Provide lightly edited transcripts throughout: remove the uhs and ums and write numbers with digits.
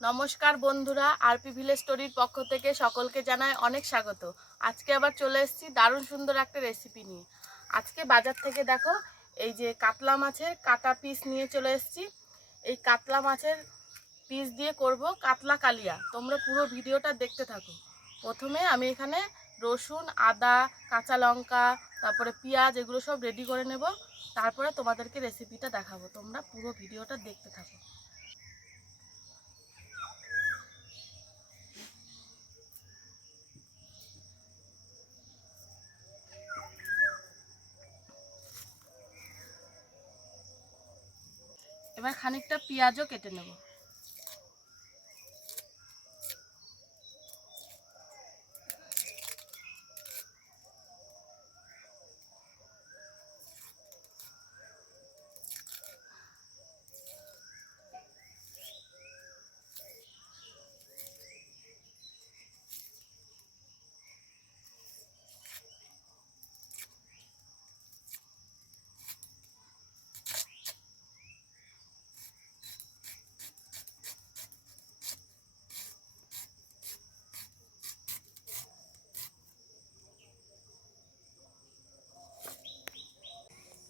নমস্কার বন্ধুরা, RP village স্টোরির পক্ষ থেকে সকলকে জানাই অনেক স্বাগত। আজকে আবার চলে এসেছি দারুণ সুন্দর একটা রেসিপি নিয়ে। আজকে বাজার থেকে দেখো এই যে কাতলা মাছের কাটা পিস নিয়ে চলে এসেছি। এই কাতলা মাছের পিস দিয়ে করব কাতলা কালিয়া। তোমরা পুরো ভিডিওটা দেখতে থাকো। প্রথমে আমি এখানে রসুন, আদা, কাঁচা লঙ্কা, তারপরে পেঁয়াজ এগুলো সব রেডি করে নেব। তারপরে তোমাদেরকে রেসিপিটা দেখাবো। তোমরা পুরো ভিডিওটা দেখতে থাকো। এবার খানিকটা পেঁয়াজও কেটে নেব।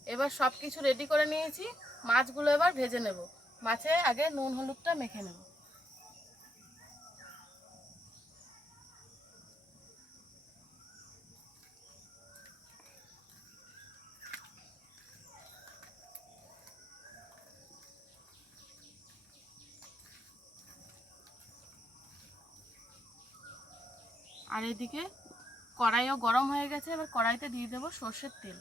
এবার সব কিছু রেডি করে নিয়েছি। মাছগুলো এবার ভেজে নেব। মাছে আগে নুন হলুদটা মেখে নেব। আর এদিকে কড়াইও গরম হয়ে গেছে। এবার কড়াইতে দিয়ে দেবো সর্ষের তেল।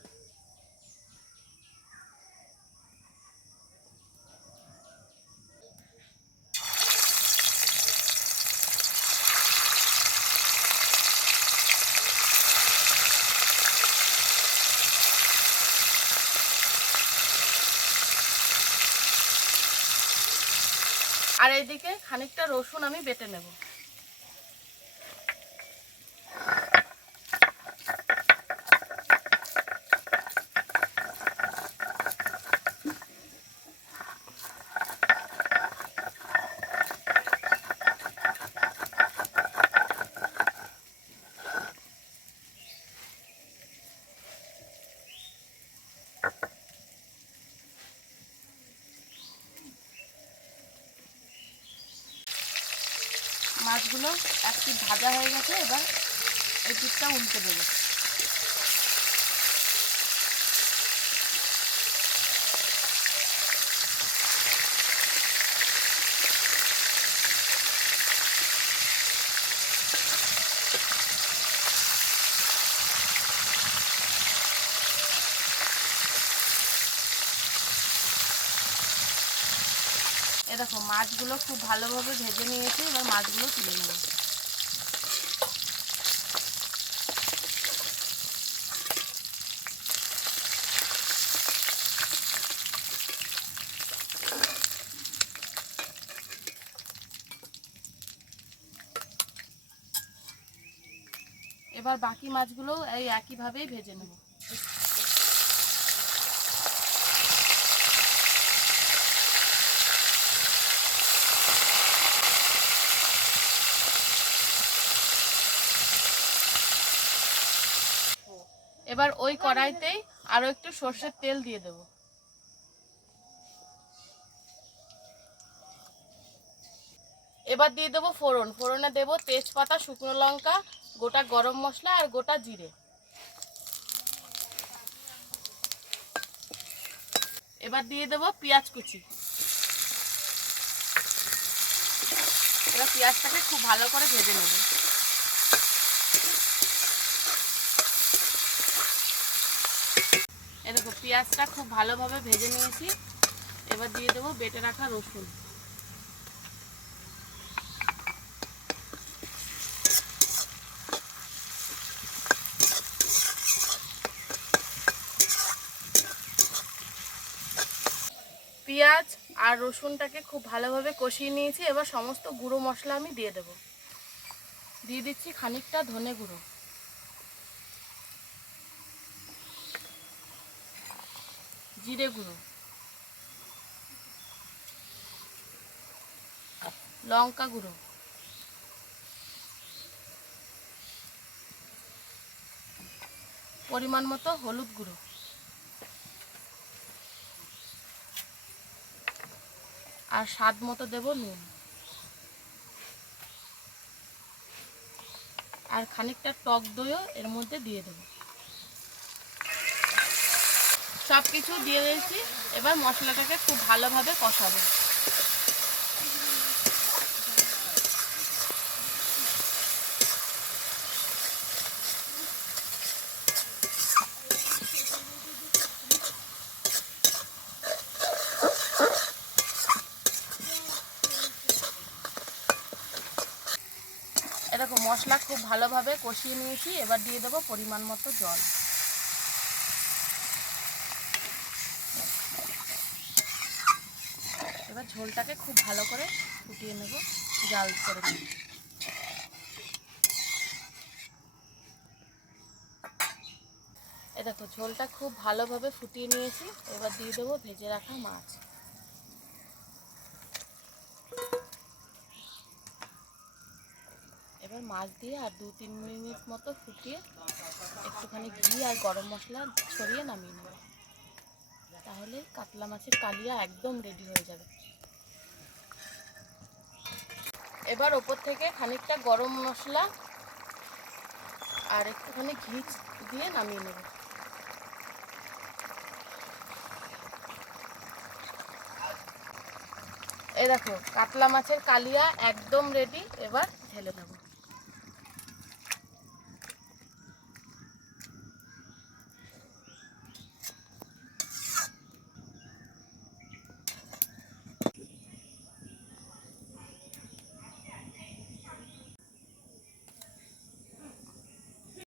আর এইদিকে খানিকটা রসুন আমি বেটে নেব। মাছগুলো এক পিঠ ভাজা হয়ে গেছে। এবার এই পিঠটা উল্টে দেবো। দেখো মাছগুলো খুব ভালোভাবে ভেজে নিয়েছি। এবার মাছগুলো তুলে নেব। এবার বাকি মাছগুলো এই একইভাবেই ভেজে নেব। এবার ওই কড়াইতেই আরো একটু সর্ষের তেল দিয়ে দেব। এবার দিয়ে দেবো ফোড়ন। ফোড়নে দেবো তেজপাতা, শুকনো লঙ্কা, গোটা গরম মশলা আর গোটা জিরে। এবার দিয়ে দেবো পেঁয়াজ কুচি। এবার পেঁয়াজটাকে খুব ভালো করে ভেজে নেব। এই দেখো পেঁয়াজটা খুব ভালোভাবে ভেজে নিয়েছি। এবার দিয়ে দেবো বেটে রাখা রসুন। পেঁয়াজ আর রসুনটাকে খুব ভালোভাবে কষিয়ে নিয়েছি। এবার সমস্ত গুঁড়ো মশলা আমি দিয়ে দেব। দিয়ে দিচ্ছি খানিকটা ধনে গুঁড়ো, জিরে গুঁড়ো, লঙ্কা গুঁড়ো, পরিমাণ মতো হলুদ গুঁড়ো, আর স্বাদ মতো দেব নুন, আর খানিকটা টক দইও এর মধ্যে দিয়ে দেব। সব কিছু দিয়ে দিয়েছি। এবার মশলাটাকে খুব ভালোভাবে কষাবো। এরকম মশলা খুব ভালোভাবে কষিয়ে নিয়েছি। এবার দিয়ে দেবো পরিমাণ মতো জল। এবার ঝোলটাকে খুব ভালো করে ফুটিয়ে নেব, জাল করে নেব। দেখো ঝোলটা খুব ভালোভাবে ফুটিয়ে নিয়েছি। এবার দিয়ে দেবো ভেজে রাখা মাছ। এবার মাছ দিয়ে আর 2-3 মিনিট মতো ফুটিয়ে একটুখানি ঘি আর গরম মশলা ছড়িয়ে নামিয়ে নেব। তাহলে কাতলা মাছের কালিয়া একদম রেডি হয়ে যাবে। এবার ওপর থেকে খানিকটা গরম মশলা আর একটুখানি ঘি দিয়ে নামিয়ে নেব। এই দেখো কাতলা মাছের কালিয়া একদম রেডি। এবার ঢেলে দেবো।